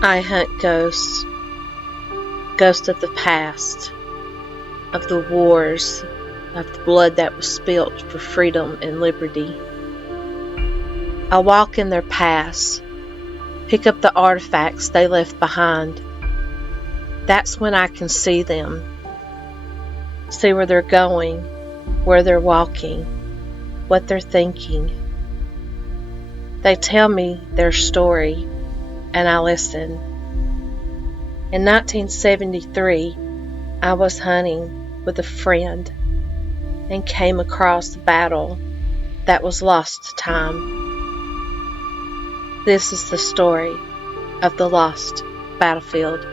I hunt ghosts, ghosts of the past, of the wars, of the blood that was spilt for freedom and liberty. I walk in their past, pick up the artifacts they left behind. That's when I can see them, see where they're going, where they're walking, what they're thinking. They tell me their story, and I listen. In 1973, I was hunting with a friend and came across a battle that was lost to time. This is the story of the lost battlefield.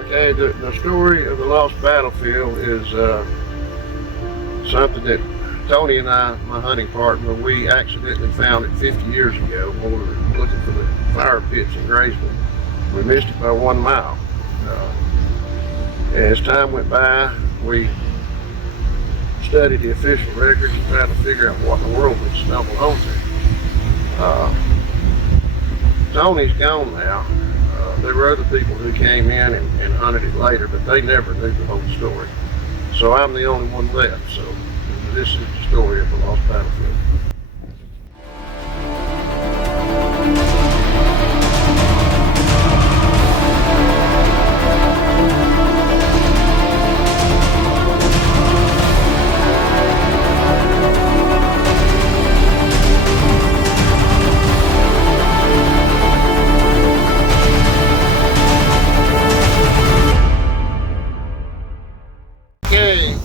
Okay, the story of the lost battlefield is something that Tony and I, my hunting partner, we accidentally found it 50 years ago when we were looking for the fire pits in Graysville. We missed it by 1 mile. As time went by, we studied the official records and tried to figure out what in the world we'd stumbled onto. Tony's gone now. There were other people who came in and hunted it later, but they never knew the whole story. So I'm the only one left. So this is the story of the lost battlefield.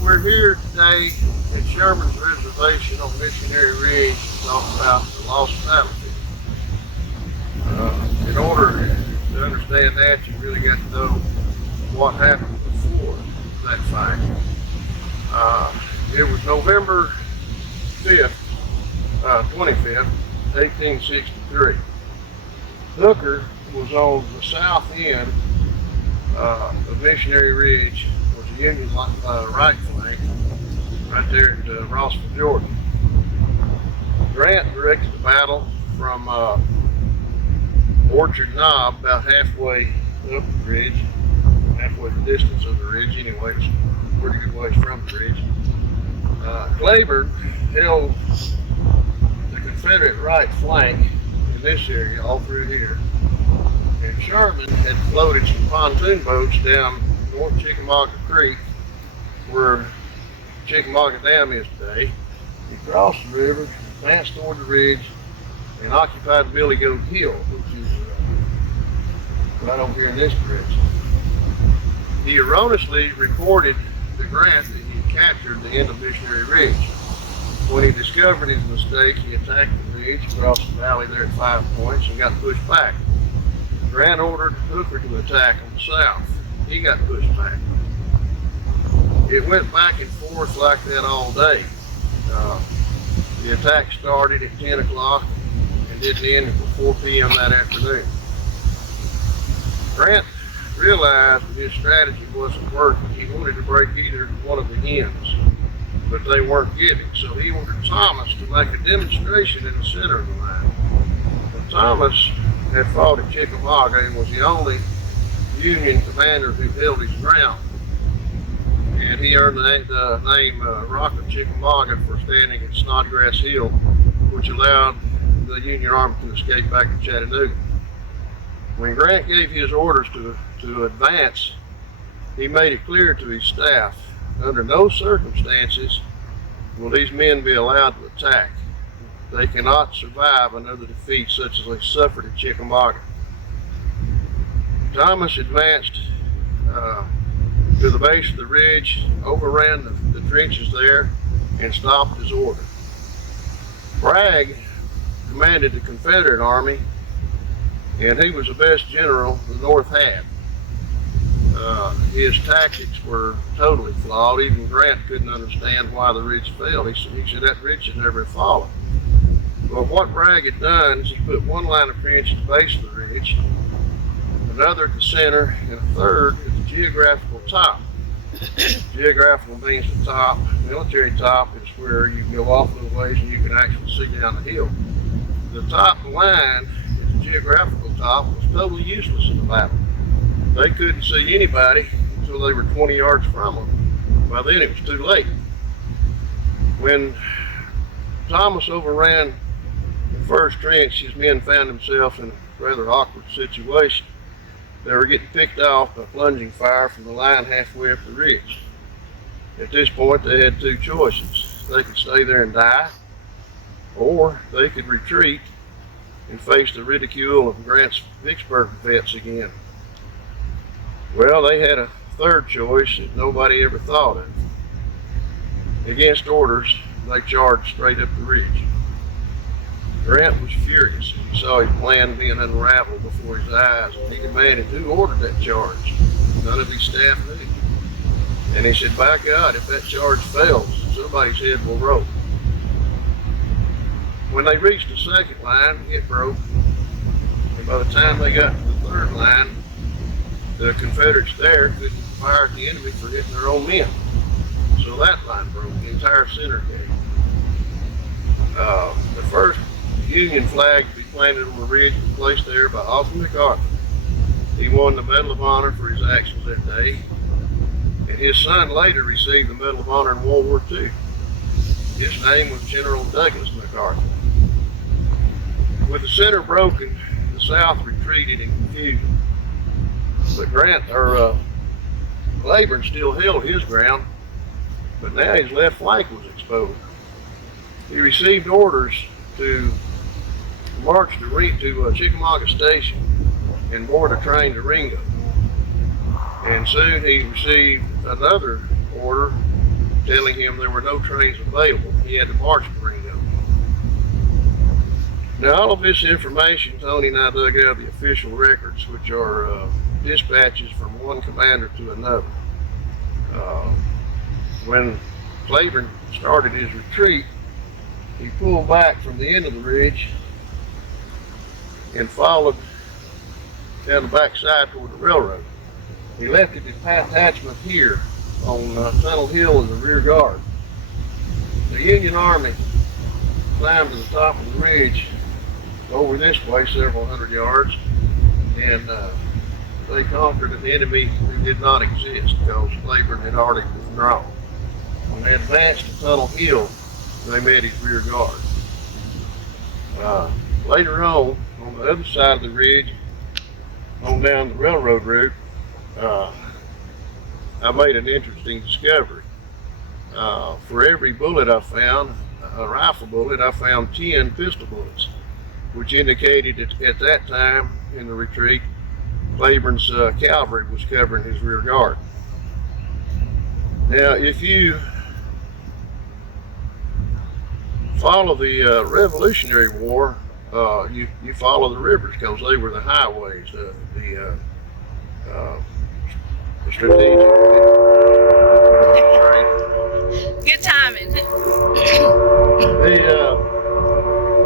We're here today at Sherman's Reservation on Missionary Ridge to talk about the lost battlefield. In order to understand that, you really got to know what happened before that fight. It was November 5th, 25th, 1863. Hooker was on the south end of Missionary Ridge, the Union right flank, right there at Rainsville, Georgia. Grant directed the battle from Orchard Knob, about halfway up the ridge, halfway the distance of the ridge anyway, it's a pretty good ways from the ridge. Cleburne held the Confederate right flank in this area, all through here. And Sherman had floated some pontoon boats down North Chickamauga Creek, where Chickamauga Dam is today. He crossed the river, advanced toward the ridge, and occupied Billy Goat Hill, which is right over here in this direction. He erroneously reported to Grant that he had captured the end of Missionary Ridge. When he discovered his mistake, he attacked the ridge, crossed the valley there at 5 points, and got pushed back. Grant ordered Hooker to attack on the south. He got pushed back. It went back and forth like that all day. The attack started at 10 o'clock and didn't end until 4 p.m. that afternoon. Grant realized that his strategy wasn't working. He wanted to break either one of the ends, but they weren't getting. So he ordered Thomas to make a demonstration in the center of the line. But Thomas had fought at Chickamauga and was the only Union commander who held his ground, and he earned the name Rock of Chickamauga for standing at Snodgrass Hill, which allowed the Union Army to escape back to Chattanooga. When Grant gave his orders to advance, he made it clear to his staff, under no circumstances will these men be allowed to attack. They cannot survive another defeat such as they suffered at Chickamauga. Thomas advanced to the base of the ridge, overran the trenches there, and stopped his order. Bragg commanded the Confederate Army, and he was the best general the North had. His tactics were totally flawed. Even Grant couldn't understand why the ridge fell. He said that ridge should never have fallen. But what Bragg had done is he put one line of trench at the base of the ridge, another at the center, and a third at the geographical top. Geographical means the top. Military top is where you go off a little ways and you can actually see down the hill. The top line at the geographical the top was totally useless in the battle. They couldn't see anybody until they were 20 yards from them. By then it was too late. When Thomas overran the first trench, his men found themselves in a rather awkward situation. They were getting picked off by plunging fire from the line halfway up the ridge. At this point, they had two choices. They could stay there and die, or they could retreat and face the ridicule of Grant's Vicksburg vets again. Well, they had a third choice that nobody ever thought of. Against orders, they charged straight up the ridge. Grant was furious. He saw his plan being unraveled before his eyes, and he demanded who ordered that charge. None of his staff knew. And he said, by God, if that charge fails, somebody's head will roll. When they reached the second line, it broke. And by the time they got to the third line, the Confederates there couldn't fire at the enemy for hitting their own men. So that line broke, the entire center there. The first Union flag to be planted on the ridge was placed there by Alton MacArthur. He won the Medal of Honor for his actions that day, and his son later received the Medal of Honor in World War II. His name was General Douglas MacArthur. With the center broken, the South retreated in confusion. But Cleburne still held his ground, but now his left flank was exposed. He received orders to march to Chickamauga Station and board a train to Ringgold. And soon he received another order telling him there were no trains available. He had to march to Ringgold. Now, all of this information Tony and I dug out of the official records, which are dispatches from one commander to another. When Cleburne started his retreat, he pulled back from the end of the ridge and followed down the backside toward the railroad. He left his detachment here on Tunnel Hill in the rear guard. The Union Army climbed to the top of the ridge over this way several hundred yards, and they conquered an enemy who did not exist because Cleburne had already withdrawn. When they advanced to Tunnel Hill, they met his rear guard. Later on the other side of the ridge, on down the railroad route, I made an interesting discovery. For every bullet I found, a rifle bullet, I found 10 pistol bullets, which indicated that at that time in the retreat, Cleburne's cavalry was covering his rear guard. Now, if you follow the Revolutionary War, you follow the rivers because they were the highways, the strategic. Good timing.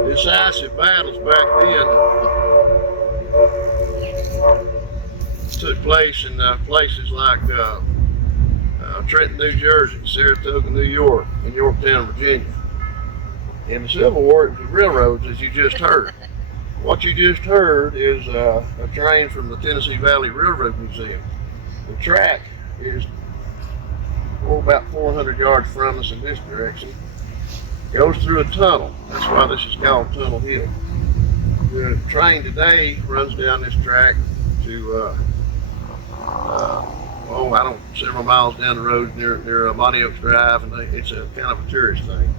The decisive battles back then took place in places like Trenton, New Jersey, Saratoga, New York, and Yorktown, Virginia. In the Civil War, it was the railroads, as you just heard. What you just heard is a train from the Tennessee Valley Railroad Museum. The track is about 400 yards from us in this direction. Goes through a tunnel. That's why this is called Tunnel Hill. The train today runs down this track to, several miles down the road near Monty Oaks Drive, and it's a kind of a tourist thing.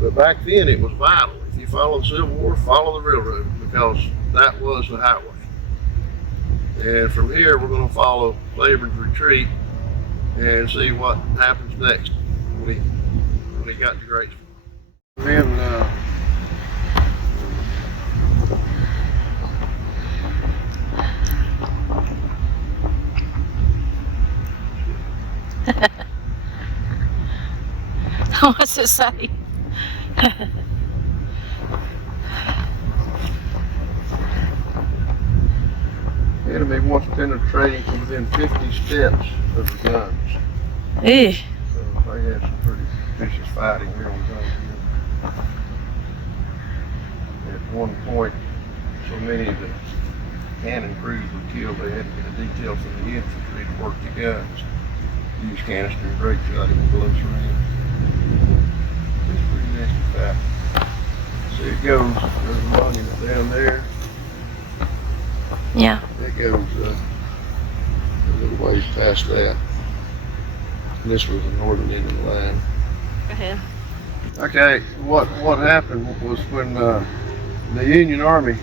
But back then it was vital. If you follow the Civil War, follow the railroad, because that was the highway. And from here we're going to follow Cleburne's retreat and see what happens next when he got to Graysville. Then What's it say? enemy wants penetrating to within 50 steps of the guns. Ew. So they had some pretty vicious fighting here on Tunnel Hill. At one point, so many of the cannon crews were killed. They had to get a detail from the infantry to work the guns. Use canister and grape shot in close range. It's a pretty nasty fact. See, it goes, there's a monument down there. Yeah. It goes a little ways past that. And this was the northern end of the line. Go ahead. Okay, what happened was when the Union Army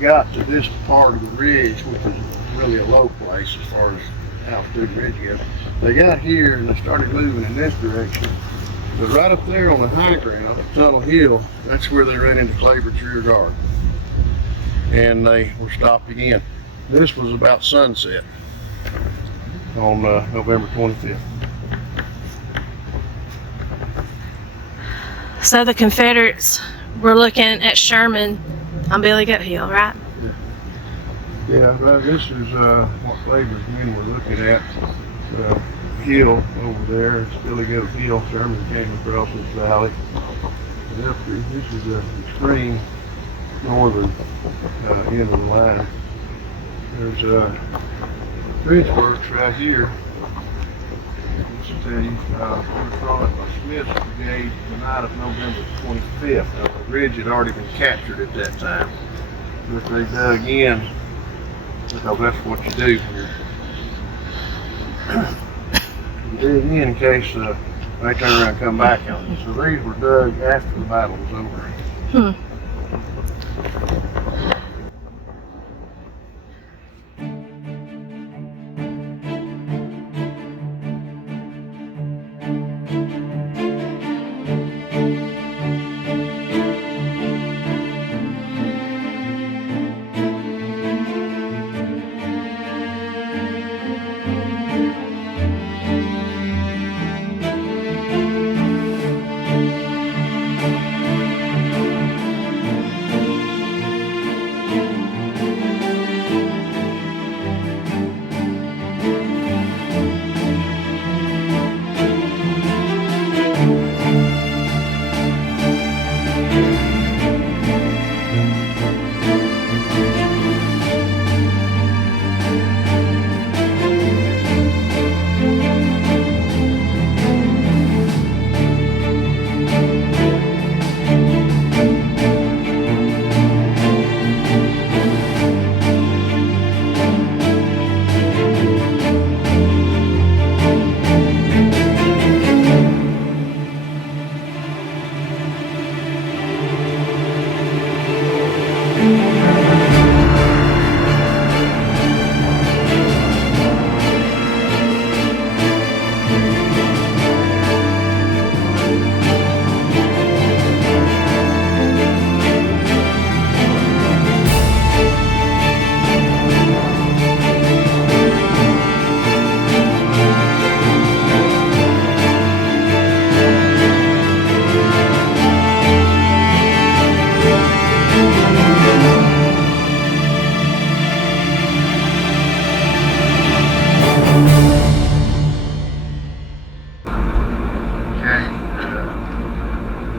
got to this part of the ridge, which is really a low place as far as altitude ridge goes, they got here and they started moving in this direction. But right up there on the high ground, Tunnel Hill, that's where they ran into Cleburne's rear guard. And they were stopped again. This was about sunset on November 25th. So the Confederates were looking at Sherman on Billy Goat Hill, right? Yeah, well, this is what Cleburne's men were looking at. The hill over there, it's Billy Goat Hill. Sherman came across this valley. And up here, this is the extreme northern end of the line. There's trench works right here. Let's tell you, we're from Smith's Brigade the night of November 25th. Now, the ridge had already been captured at that time, but they dug in because that's what you do when you're dig in case they turn around and come back on you. So these were dug after the battle was over.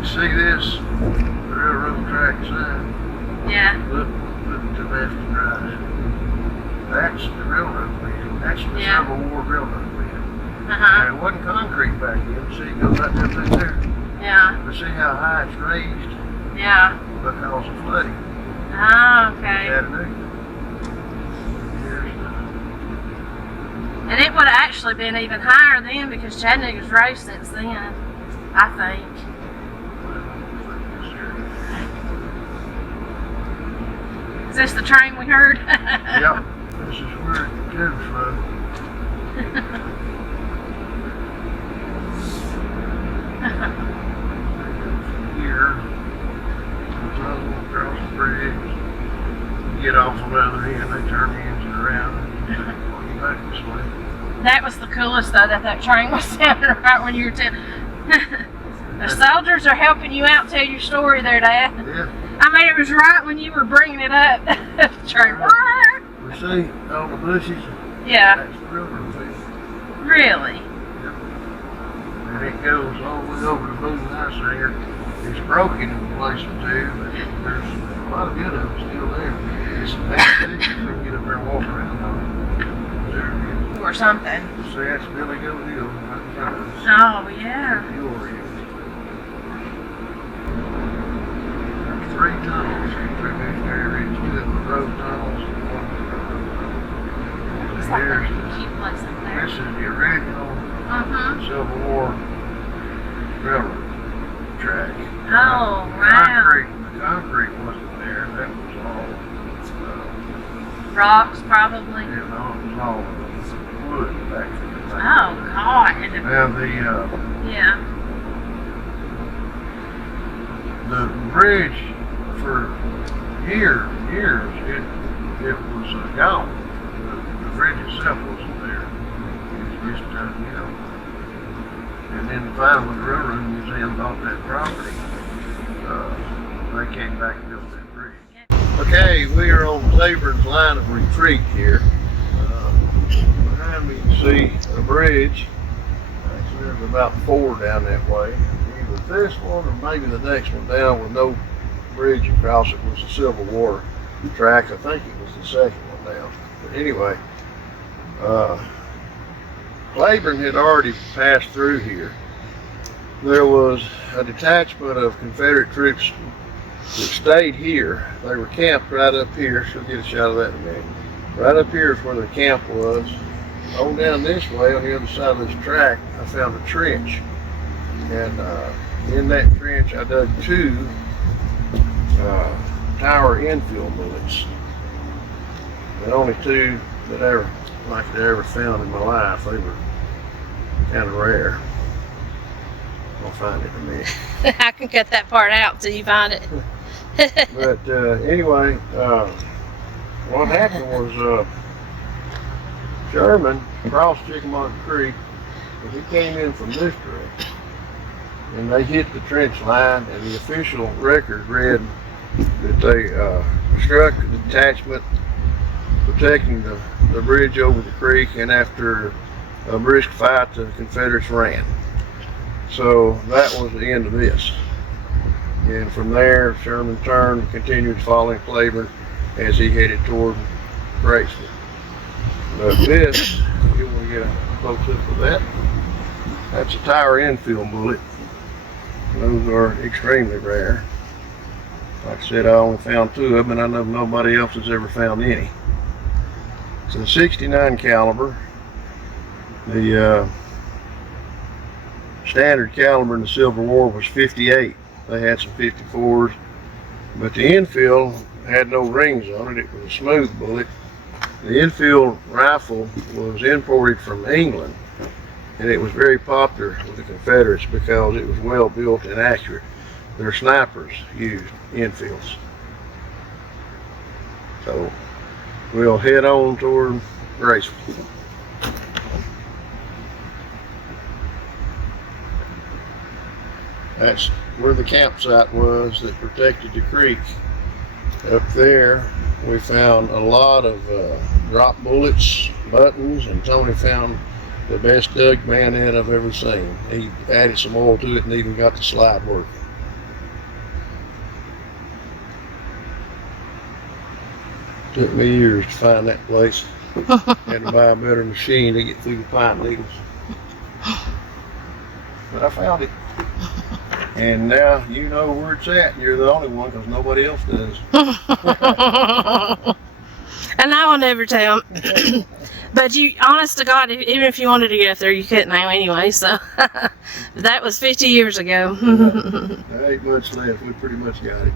See this? The railroad track sign? Yeah. Look to the left and right. That's the railroad bed. That's the Yeah. Civil War railroad bed. Uh-huh. And it wasn't concrete back then. See, it goes right down through there. Yeah. But see how high it's raised? Yeah. Because of flooding. Oh, okay. Chattanooga. Here's And it would have actually been even higher then because Chattanooga's raised since then, I think. Is this the train we heard? Yep, this is where it comes from. Here, across the bridge, get off on the other end, they turn the engine around and back this way. That was the coolest though, that train was sounding right when you were telling. The soldiers are helping you out, tell your story there, Dad. Yeah. I mean, it was right when you were bringing it up. Train. We see all the bushes. Yeah. That's the railroad bed. Really? Yep. And it goes all the way over to Boone House there. It's broken in a place or two, but there's a lot of good of it still there. get some bad pictures so we can get up there and walk around. There. Or something. See, that's Billy Goat Hill. Oh, yeah. There's 3 tunnels through Missionary Ridge, 2 of them road tunnels, and 1 Looks of like the a cute place up there. This is the original Civil War railroad track. Oh, The wow. concrete wasn't there. That was all Rocks, probably. it was all wood back in the day. Oh, God. And Now the bridge for years it was gone. The bridge itself wasn't there. It was just and then finally when the Railroad Museum bought that property, they came back and built that bridge. Okay, we are on Cleburne's line of retreat here. Behind me you can see a bridge. Actually, there's about 4 down that way. Either this one or maybe the next one down with no bridge across it was the Civil War track. I think it was the second one down. But anyway, Cleburne had already passed through here. There was a detachment of Confederate troops that stayed here. They were camped right up here. She'll get a shot of that in a minute. Right up here is where their camp was. On down this way, on the other side of this track, I found a trench. And in that trench, I dug 2 Tower infill bullets. The only 2 that I ever found in my life. They were kind of rare. I'll find it in a minute. I can cut that part out till you find it. But anyway, what happened was Sherman crossed Chickamauga Creek, and he came in from this direction, and they hit the trench line, and the official record read that they struck the detachment protecting the bridge over the creek, and after a brisk fight, the Confederates ran. So that was the end of this. And from there, Sherman turned and continued following Cleburne as he headed toward Graysville. But this, you want to get a close up of that. That's a Tower infill bullet. Those are extremely rare. Like I said, I only found 2 of them, and I know nobody else has ever found any. It's a 69 caliber. The standard caliber in the Civil War was 58. They had some 54s, but the infill had no rings on it. It was a smooth bullet. The infill rifle was imported from England, and it was very popular with the Confederates because it was well built and accurate. Their snipers used infills. So we'll head on toward Graysville. That's where the campsite was that protected the creek. Up there we found a lot of drop bullets, buttons, and Tony found the best dug bayonet I've ever seen. He added some oil to it and even got the slide working. Took me years to find that place. Had to buy a better machine to get through the pine needles. But I found it. And now you know where it's at. You're the only one because nobody else does. And I will never tell. But you, honest to God, even if you wanted to get up there, you couldn't now anyway. So that was 50 years ago. There ain't much left. We pretty much got it.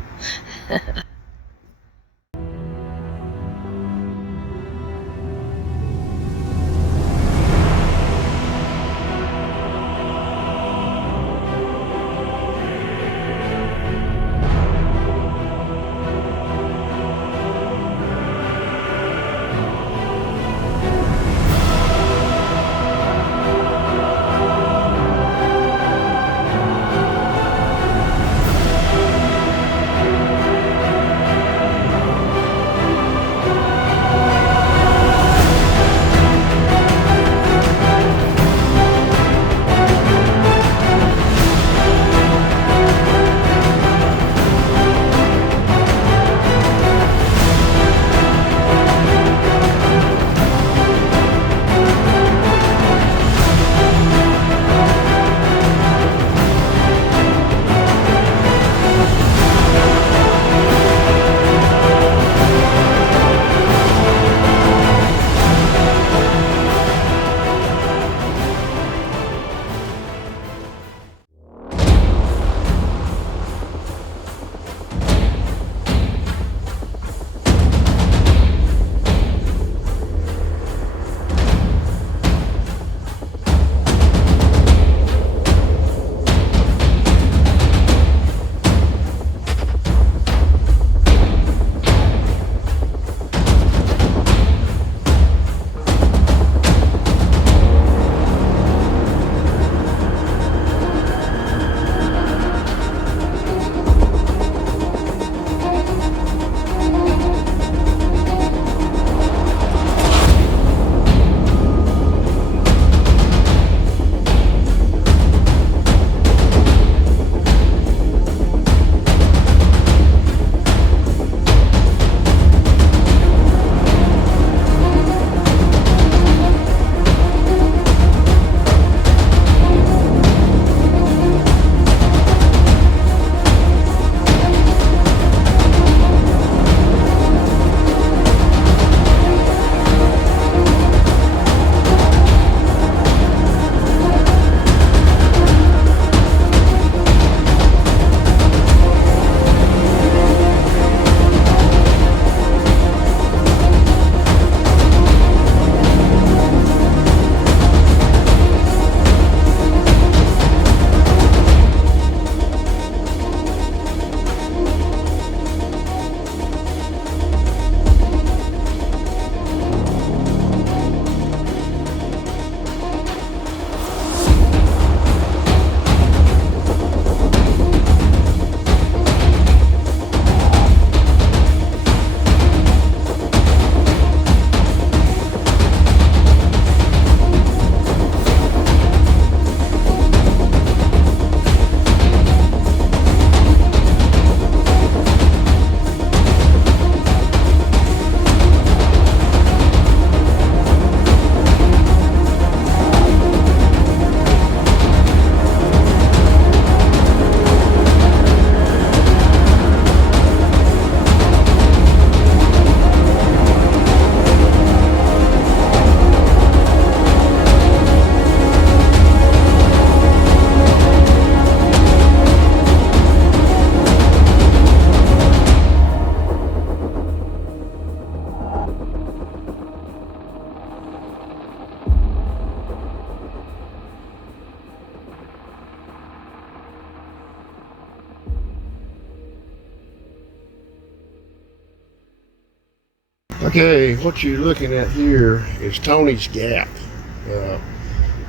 Okay, what you're looking at here is Tony's Gap.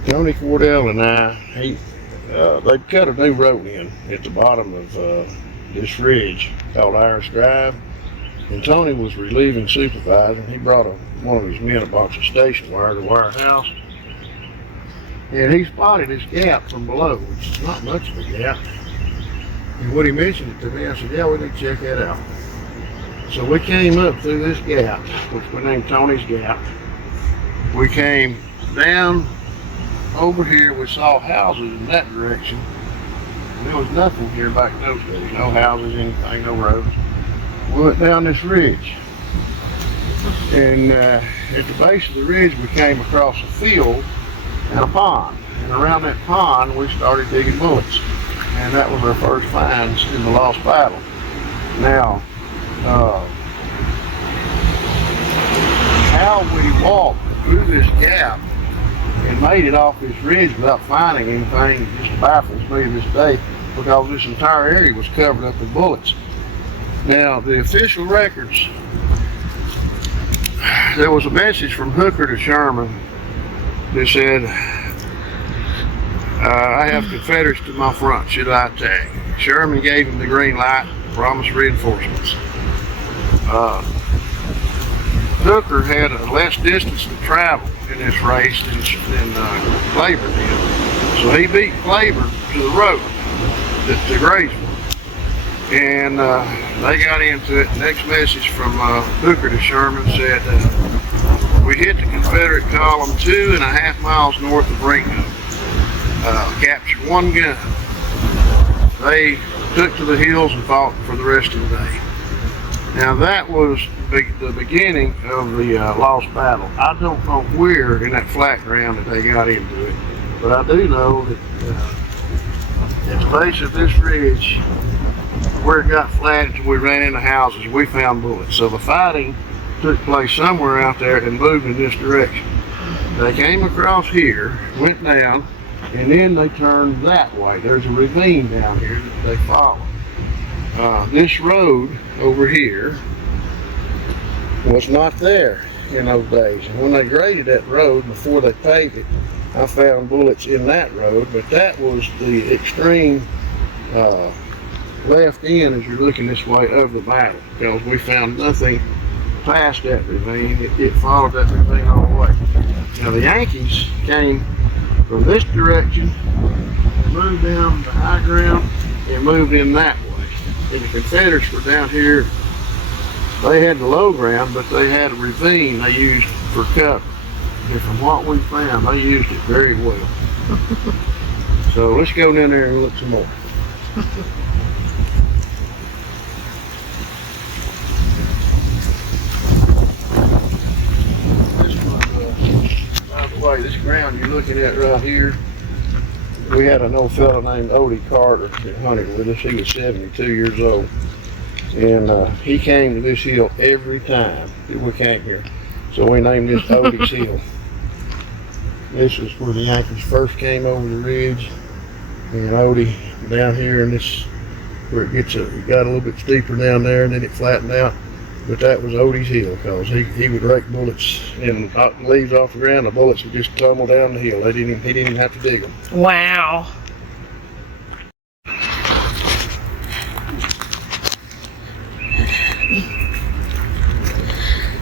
Tony Cordell and I, they cut a new road in at the bottom of this ridge called Irish Drive. And Tony was relieving supervising. He brought one of his men a box of station wire to wire a house. And he spotted this gap from below, which is not much of a gap. And when he mentioned it to me, I said, yeah, we need to check that out. So we came up through this gap, which we named Tony's Gap. We came down over here, we saw houses in that direction. And there was nothing here back in those days, no houses, anything, no roads. We went down this ridge. And at the base of the ridge, we came across a field and a pond. And around that pond, we started digging bullets. And that was our first finds in the lost battle. Now, how we walked through this gap and made it off this ridge without finding anything just baffles me to this day, because this entire area was covered up with bullets. Now, the official records, there was a message from Hooker to Sherman that said, I have Confederates to my front, should I attack? Sherman gave him the green light, promised reinforcements. Hooker had a less distance to travel in this race than Cleburne did. So he beat Cleburne to the road, to Graysville. And they got into it. The next message from Hooker to Sherman said, we hit the Confederate column 2.5 miles north of Ringgold. Captured one gun. They took to the hills and fought for the rest of the day. Now that was the beginning of the lost battle. I don't know where in that flat ground that they got into it, but I do know that at the base of this ridge, where it got flat until we ran into houses, we found bullets. So the fighting took place somewhere out there and moved in this direction. They came across here, went down, and then they turned that way. There's a ravine down here that they followed. This road over here was not there in those days. And when they graded that road before they paved it, I found bullets in that road, but that was the extreme left end as you're looking this way of the battle, because we found nothing past that ravine. It followed that ravine all the way. Now the Yankees came from this direction, moved down the high ground, and moved in that way. And the Confederates were down here. They had the low ground, but they had a ravine they used for cover. And from what we found, they used it very well. So let's go down there and look some more. This one, by the way, this ground you're looking at right here, we had an old fellow named Odie Carter that hunted with us. He was 72 years old. And he came to this hill every time that we came here. So we named this Odie's Hill. This is where the Yankees first came over the ridge. And Odie down here, and this where it got a little bit steeper down there, and then it flattened out. But that was Odie's Hill, because he would rake bullets and leaves off the ground. The bullets would just tumble down the hill. He didn't even have to dig them. Wow.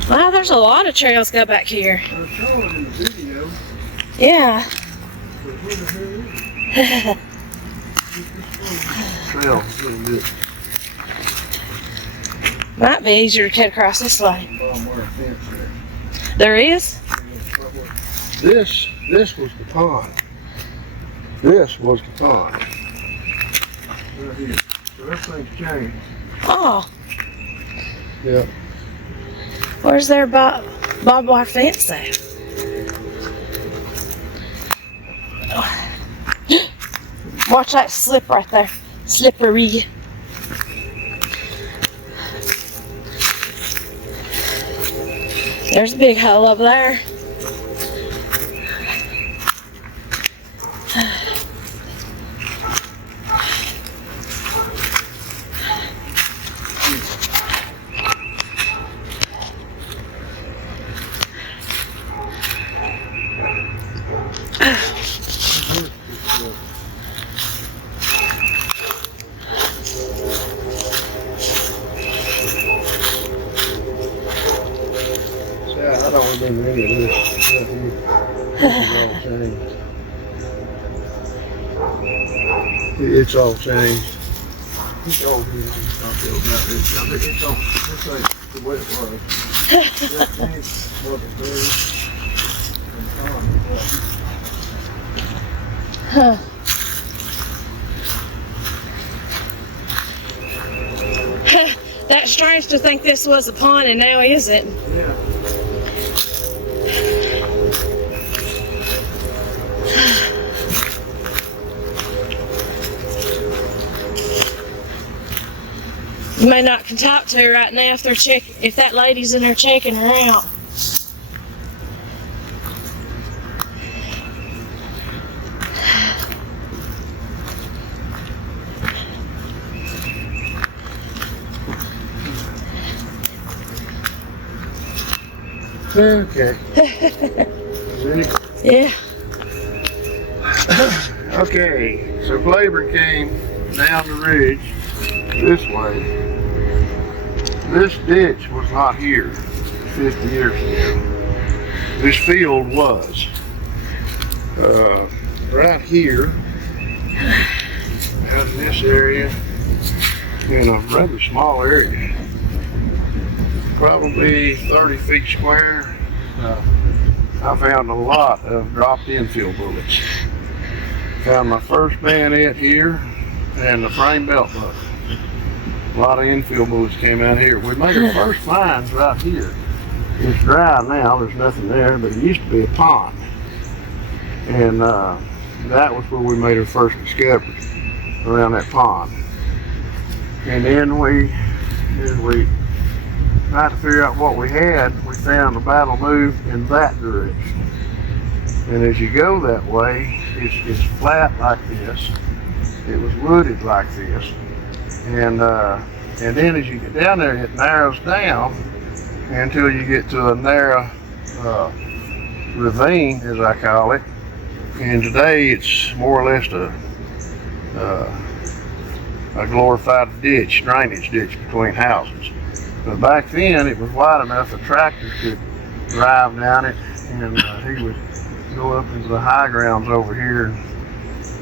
Wow, there's a lot of trails go back here. I was showing in the video. Yeah. But where the hell is it? Trail, a little bit. Might be easier to cut across this way. Bottom wire fence there. There is? This was the pond. This was the pond. Right here. So everything's changed. Oh, Yeah. where's their barbed wire fence at? Watch that slip right there. Slippery. There's a big hole over there. been any of this. This is all changed. It's all changed. It's all good. I feel about this. I think it's all, this ain't the way it was. That tank wasn't there. Huh. That's strange to think this was a pond and now isn't. Yeah. You may not can talk to her right now if they're if that lady's in there checking her out. Okay. Ready? Yeah. Okay, so Cleburne came down the ridge this way. This ditch was not here 50 years ago. This field was. Right here, out in this area, in a rather small area, probably 30 feet square, I found a lot of dropped infield bullets. Found my first bayonet here and the frame belt buckle. A lot of infield bullets came out here. We made our first finds right here. It's dry now, there's nothing there, but it used to be a pond. And that was where we made our first discovery, around that pond. And then we tried to figure out what we had. We found the battle moved in that direction. And as you go that way, it's flat like this. It was wooded like this. And then as you get down there, it narrows down until you get to a narrow ravine, as I call it. And today it's more or less a glorified ditch, drainage ditch between houses. But back then it was wide enough a tractor could drive down it, and he would go up into the high grounds over here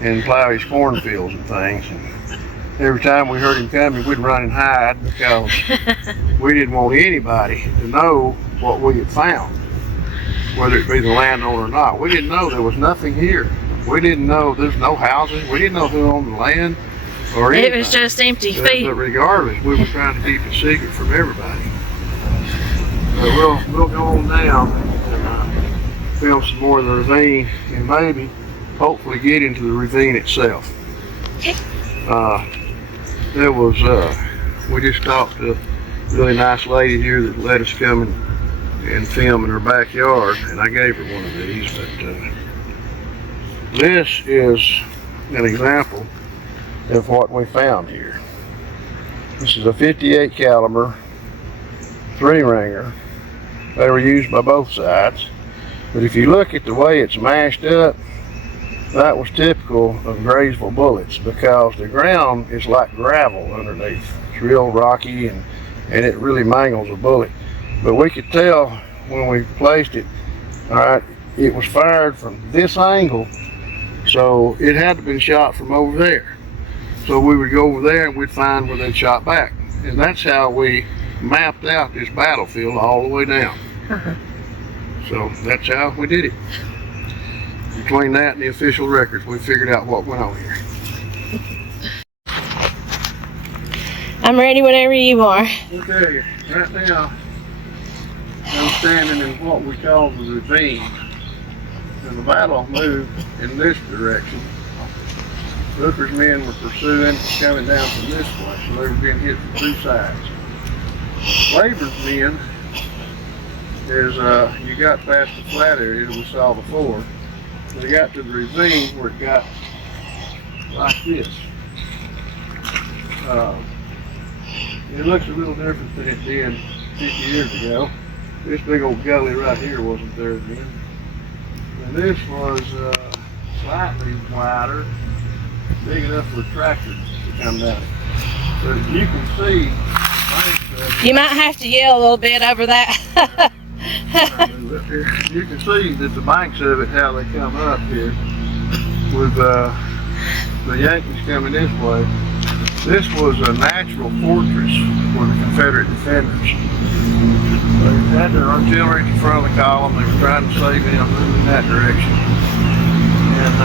and plow his cornfields and things. And every time we heard him coming, we'd run and hide because we didn't want anybody to know what we had found, whether it be the landowner or not. We didn't know there was nothing here. We didn't know there's no houses. We didn't know who owned the land or anything. It was just empty feet. But regardless, we were trying to keep it secret from everybody. But we'll go on down and film some more of the ravine and maybe, hopefully, get into the ravine itself. There was, we just talked to a really nice lady here that let us come and film in her backyard, and I gave her one of these. But this is an example of what we found here. This is a 58 caliber 3-ringer. They were used by both sides, but if you look at the way it's mashed up, that was typical of Graysville bullets because the ground is like gravel underneath. It's real rocky and it really mangles a bullet. But we could tell when we placed it, all right, it was fired from this angle, so it had to have been shot from over there. So we would go over there and we'd find where they shot back. And that's how we mapped out this battlefield all the way down. So that's how we did it. Between that and the official records, we figured out what went on here. I'm ready whenever you are. Okay, right now I'm standing in what we call the ravine. And the battle moved in this direction. Booker's men were pursuing, coming down from this way, so they were being hit from two sides. Cleburne's men, as you got past the flat area that we saw before, they got to the ravine where it got like this. It looks a little different than it did 50 years ago. This big old gully right here wasn't there again. And this was slightly wider, big enough for a tractor to come down. So you can see. You might have to yell a little bit over that. it up here. You can see that the banks of it, how they come up here with the Yankees coming this way. This was a natural fortress for the Confederate defenders. They had their artillery in front of the column. They were trying to save them moving that direction. And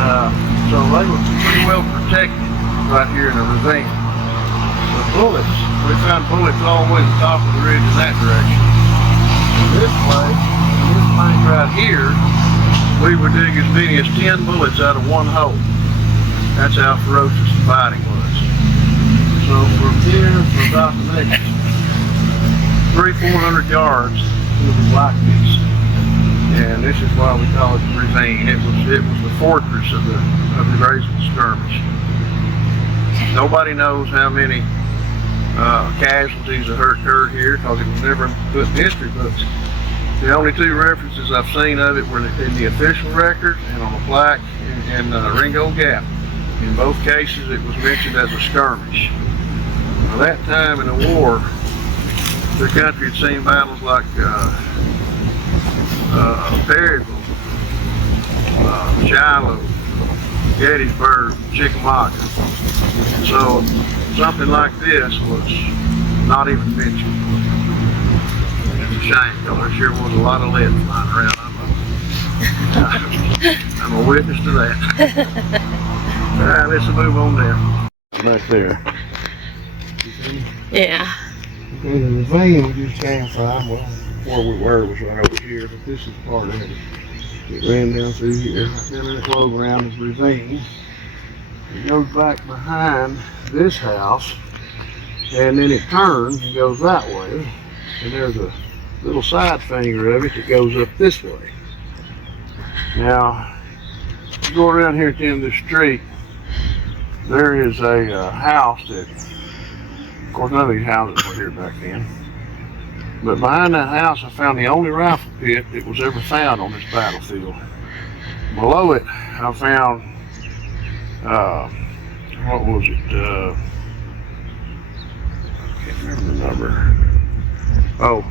so they were pretty well protected right here in the ravine. The bullets, we found bullets all the way to the top of the ridge in that direction. This way, this bank right here, we would dig as many as 10 bullets out of one hole. That's how ferocious the fighting was. So from here to about the next 300-400 yards, it was like this. And this is why we call it the ravine. It was the fortress of the Graysville skirmish. Nobody knows how many casualties that occurred here because it was never put in history books. The only two references I've seen of it were in the official record and on a plaque in Ringgold Gap. In both cases, it was mentioned as a skirmish. Now, that time in the war, the country had seen battles like Perryville, Shiloh, Gettysburg, Chickamauga. So something like this was not even mentioned. It's a shame because there sure was a lot of lead flying around. I'm a witness to that. All right, let's move on down. Back there. Yeah. Okay, the ravine we just came from, well, where we were was right over here, but this is part of it. It ran down through here, and then it flowed around this ravine. It goes back behind this house, and then it turns and goes that way, and there's a little side finger of it that goes up this way. Now, you go around here at the end of the street, there is a house that, of course, none of these houses were here back then. But behind that house, I found the only rifle pit that was ever found on this battlefield. Below it, I found, what was it? I can't remember the number. Oh,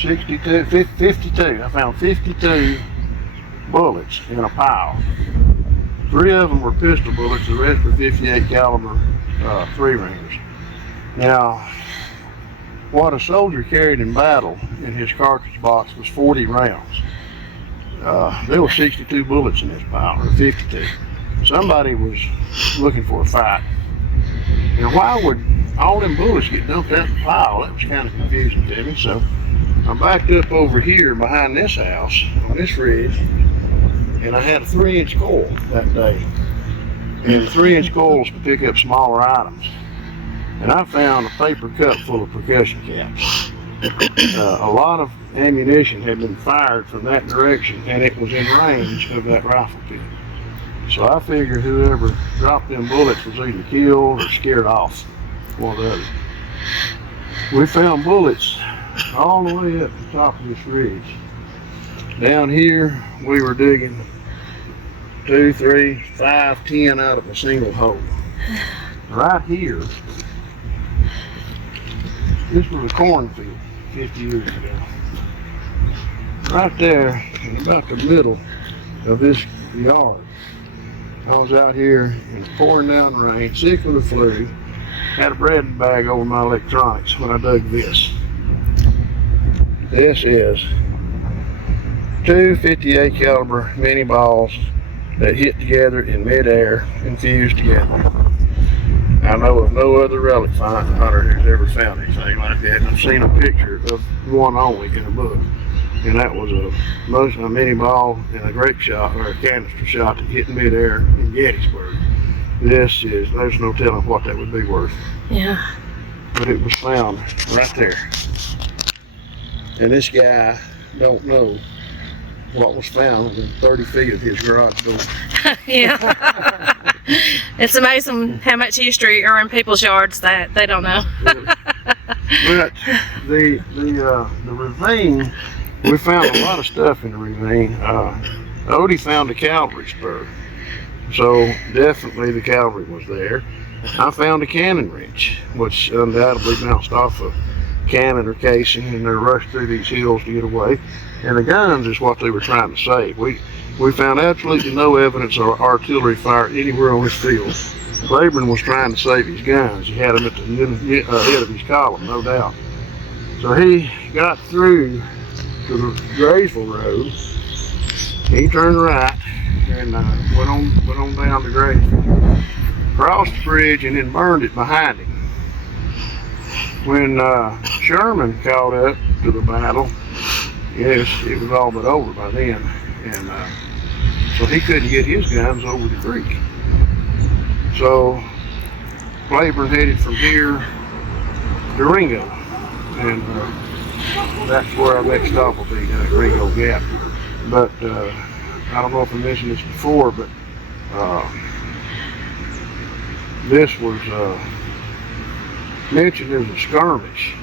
52. I found 52 bullets in a pile. 3 of them were pistol bullets, the rest were 58 caliber 3-ringers. Now, what a soldier carried in battle in his cartridge box was 40 rounds. There were 62 bullets in this pile, or 52. Somebody was looking for a fight. Now, why would all them bullets get dumped out the pile? That was kind of confusing to me. So I backed up over here behind this house on this ridge, and I had a 3-inch coil that day. And 3-inch coils to pick up smaller items. And I found a paper cup full of percussion caps. A lot of ammunition had been fired from that direction, and it was in range of that rifle pit. So I figured whoever dropped them bullets was either killed or scared off, one or the other. We found bullets all the way up the top of this ridge. Down here, we were digging 2, 3, 5, 10 out of a single hole. Right here, this was a cornfield 50 years ago. Right there, in about the middle of this yard, I was out here in the pouring down rain, sick with the flu, had a bread bag over my electronics when I dug this. This is 2 58 caliber mini balls that hit together in midair and fused together. I know of no other relic hunter who's ever found anything like that. And I've seen a picture of one only in a book, and that was a mini ball and a grape shot or a canister shot that hit midair in Gettysburg. There's no telling what that would be worth. Yeah. But it was found right there. And this guy don't know what was found within 30 feet of his garage door. Yeah. It's amazing how much history are in people's yards that they don't know. But the ravine, we found a lot of stuff in the ravine. Odie found a cavalry spur, so definitely the cavalry was there. I found a cannon wrench, which undoubtedly bounced off cannon or casing, and they're rushed through these hills to get away. And the guns is what they were trying to save. We found absolutely no evidence of artillery fire anywhere on this field. Cleburne was trying to save his guns. He had them at the head of his column, no doubt. So he got through to the Graysville road. He turned right and went on down to Graysville, crossed the bridge, and then burned it behind him. When Sherman caught up to the battle, yes, it was all but over by then, and so he couldn't get his guns over the creek. So Cleburne headed from here to Ringgold, and that's where our next stop will be, down at Ringgold Gap. But I don't know if I mentioned this before, but this was mentioned as a skirmish,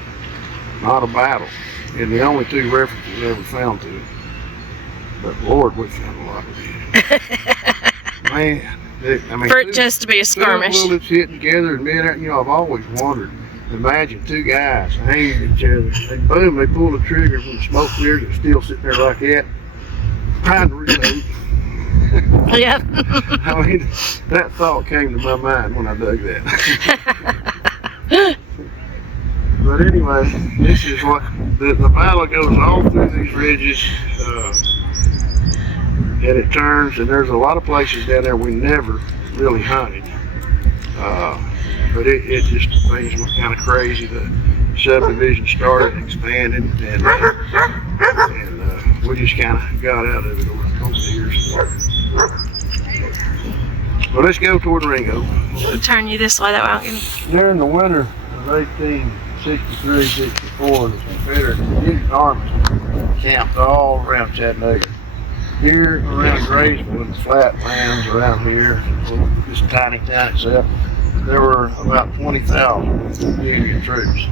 not a battle, and the only two references ever found to it. But Lord, we found a lot of it. Man, For it just to be a skirmish. Two bullets hitting together, and man, you know, I've always wondered. Imagine two guys hanging at each other. And boom, they pull the trigger when the smoke clears. It's still sitting there like that, trying to reload. Yeah. I mean, that thought came to my mind when I dug that. But anyway, this is what the battle goes all through these ridges, and it turns. And there's a lot of places down there we never really hunted. But it just, things were kind of crazy. The subdivision started expanding, and we just kind of got out of it over the years. Well, let's go toward Ringgold. I'll turn you this way, that way I don't get During the winter of 1863-64, the Confederate Union armies camped all around Chattanooga. Here around Graysville, in the flat lands around here, this tiny town itself, there were about 20,000 Union troops.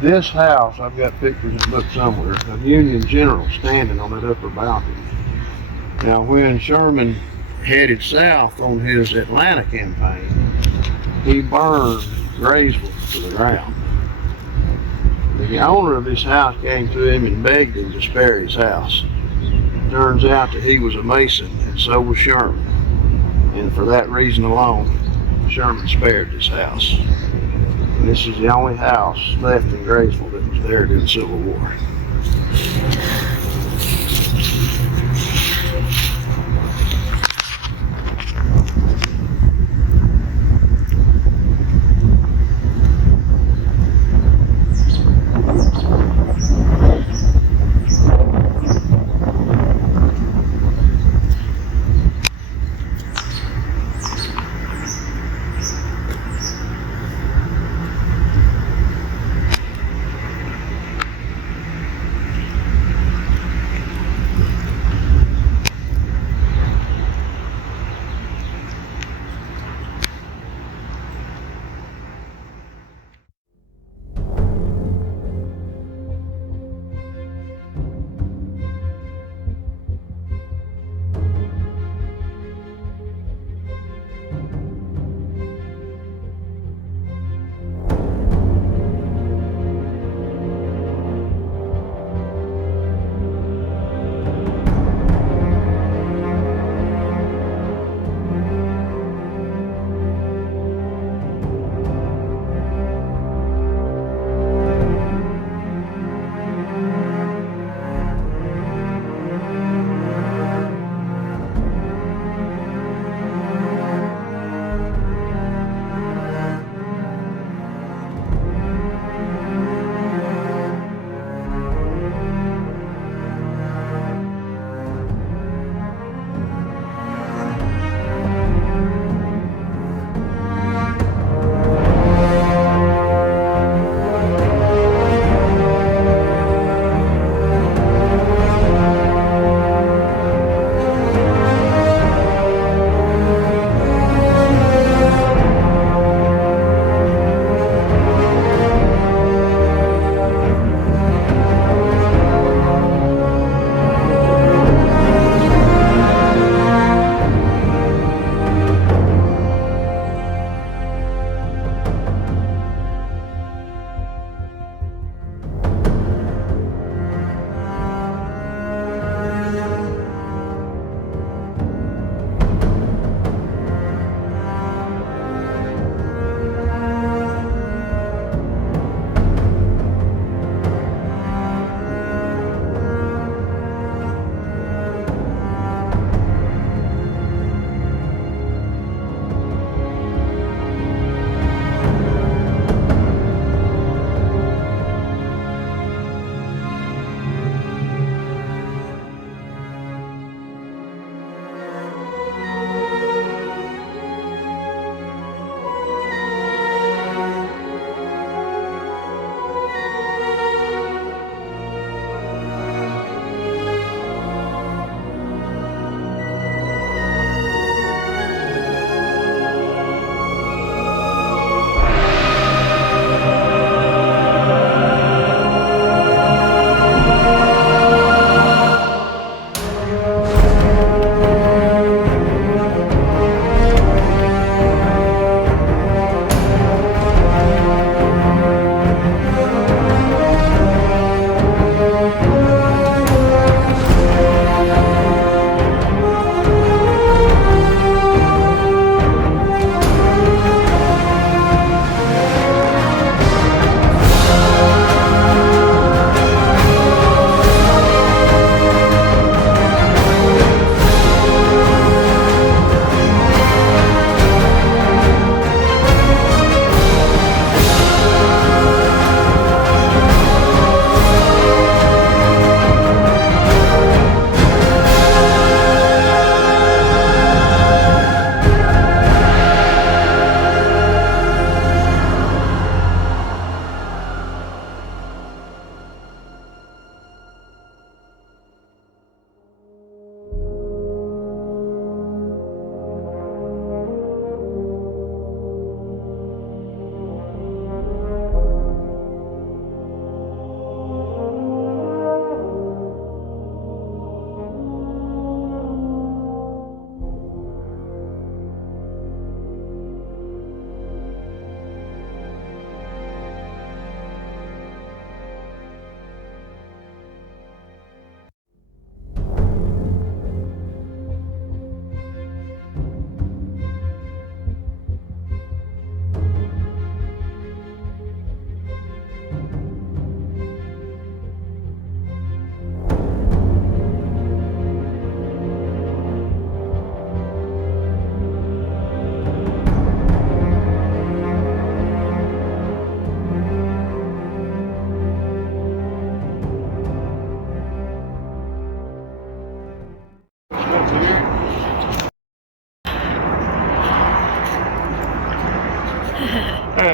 This house, I've got pictures in the book somewhere, of Union generals standing on that upper balcony. Now, when Sherman headed south on his Atlanta campaign, he burned Graysville to the ground. The owner of this house came to him and begged him to spare his house. Turns out that he was a Mason, and so was Sherman. And for that reason alone, Sherman spared this house. And this is the only house left in Graysville that was there during the Civil War.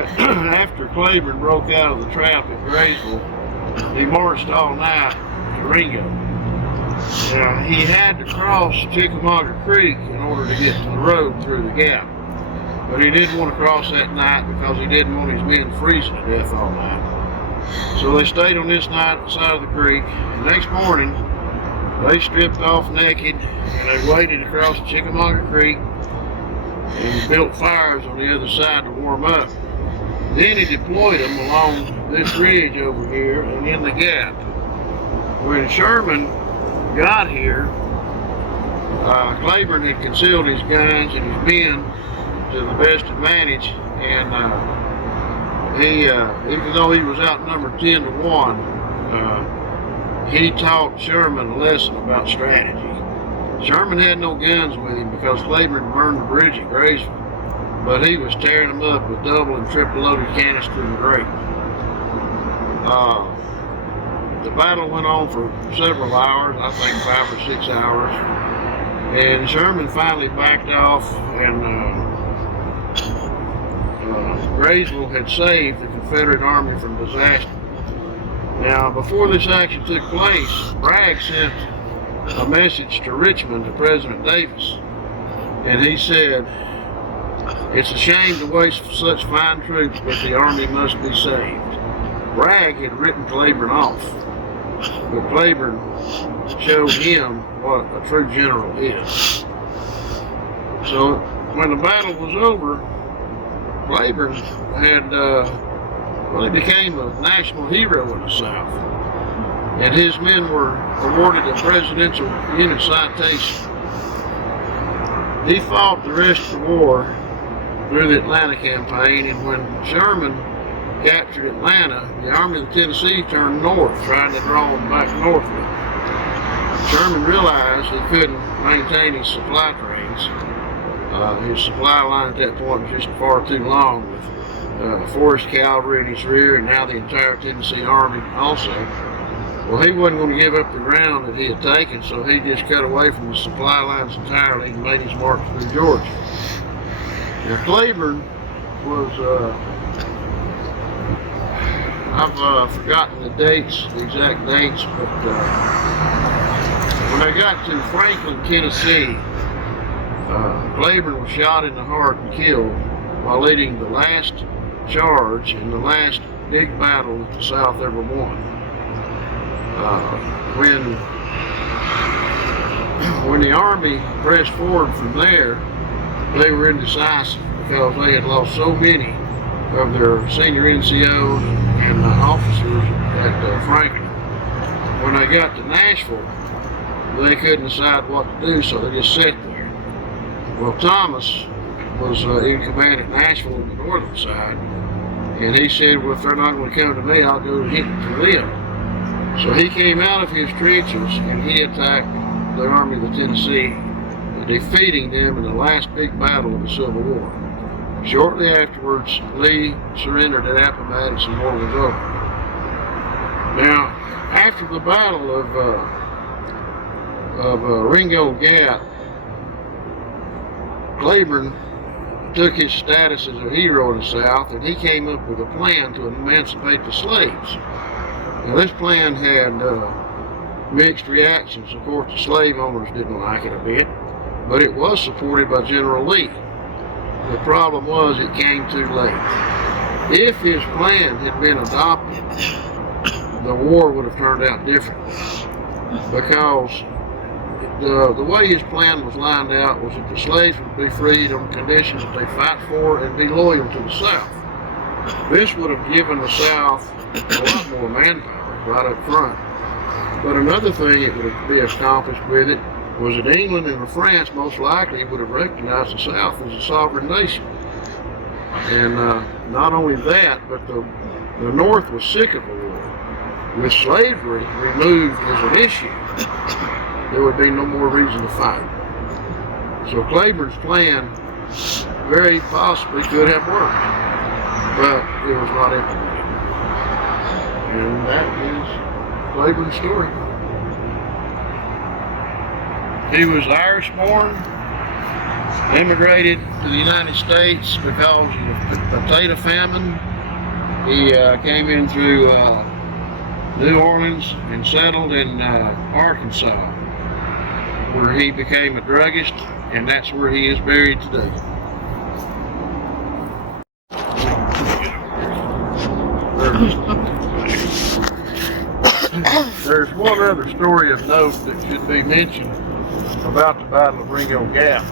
after Cleburne broke out of the trap at Graysville, he marched all night to Ringgold. Now, he had to cross Chickamauga Creek in order to get to the road through the gap. But he didn't want to cross that night because he didn't want his men freezing to death all night. So they stayed on this side of the creek. The next morning, they stripped off naked and they waded across Chickamauga Creek and built fires on the other side to warm up. Then he deployed them along this ridge over here and in the gap. When Sherman got here, Cleburne had concealed his guns and his men to the best advantage, and he, even though he was outnumbered 10 to 1, he taught Sherman a lesson about strategy. Sherman had no guns with him because Cleburne burned the bridge at Graysville, but he was tearing them up with double and triple loaded canister and grape. The battle went on for several hours, I think 5 or 6 hours, and Sherman finally backed off, and Graysville had saved the Confederate Army from disaster. Now, before this action took place, Bragg sent a message to Richmond to President Davis, and he said, "It's a shame to waste such fine troops, but the army must be saved." Bragg had written Cleburne off, but Cleburne showed him what a true general is. So when the battle was over, Cleburne had, he became a national hero in the South, and his men were awarded a presidential unit citation. He fought the rest of the war through the Atlanta campaign, and when Sherman captured Atlanta, the Army of the Tennessee turned north, trying to draw them back northward. Sherman realized he couldn't maintain his supply trains. His supply line at that point was just far too long, with Forrest cavalry in his rear, and now the entire Tennessee Army also. Well, he wasn't going to give up the ground that he had taken, so he just cut away from the supply lines entirely and made his march through Georgia. Now, Cleburne was, I've forgotten the dates, the exact dates, but when they got to Franklin, Tennessee, Cleburne was shot in the heart and killed while leading the last charge in the last big battle that the South ever won. When the Army pressed forward from there, they were indecisive because they had lost so many of their senior NCOs and officers at Franklin. When they got to Nashville, they couldn't decide what to do, so they just sat there. Well, Thomas was in command at Nashville on the northern side, and he said, "Well, if they're not going to come to me, I'll go to him to live." So he came out of his trenches and he attacked the Army of the Tennessee, defeating them in the last big battle of the Civil War. Shortly afterwards, Lee surrendered at Appomattox and war was over. Now, after the Battle of Ringgold Gap, Cleburne took his status as a hero in the South, and he came up with a plan to emancipate the slaves. Now, this plan had mixed reactions. Of course, the slave owners didn't like it a bit, but it was supported by General Lee. The problem was it came too late. If his plan had been adopted, the war would have turned out differently, because the way his plan was lined out was that the slaves would be freed on conditions that they fight for and be loyal to the South. This would have given the South a lot more manpower right up front. But another thing it would be accomplished with it was that England and France most likely would have recognized the South as a sovereign nation. And not only that, but the North was sick of the war. With slavery removed as an issue, there would be no more reason to fight. So Cleburne's plan very possibly could have worked, but it was not implemented. And that is Cleburne's story. He was Irish born, immigrated to the United States because of the potato famine. He came in through New Orleans and settled in Arkansas, where he became a druggist, and that's where he is buried today. There's one other story of note that should be mentioned about the Battle of Ringgold Gap.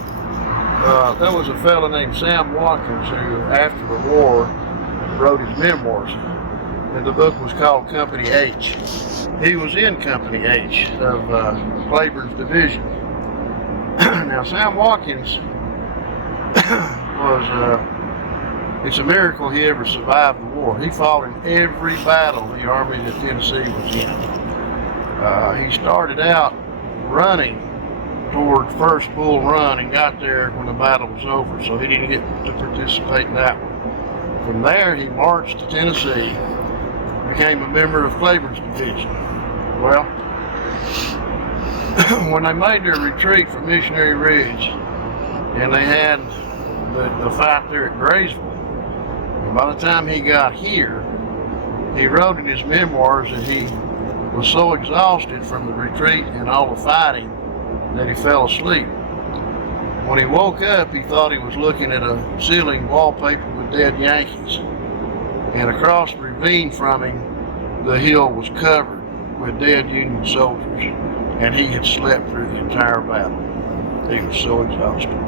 There was a fellow named Sam Watkins who, after the war, wrote his memoirs, and the book was called Company H. He was in Company H of Cleburne's division. Now, Sam Watkins it's a miracle he ever survived the war. He fought in every battle the Army of Tennessee was in. He started out running toward First Bull Run and got there when the battle was over, so he didn't get to participate in that one. From there, he marched to Tennessee, became a member of Cleburne's division. Well, when they made their retreat from Missionary Ridge, and they had the fight there at Graysville, and by the time he got here, he wrote in his memoirs that he was so exhausted from the retreat and all the fighting that he fell asleep. When he woke up, he thought he was looking at a ceiling wallpaper with dead Yankees, and across the ravine from him, the hill was covered with dead Union soldiers, and he had slept through the entire battle. He was so exhausted.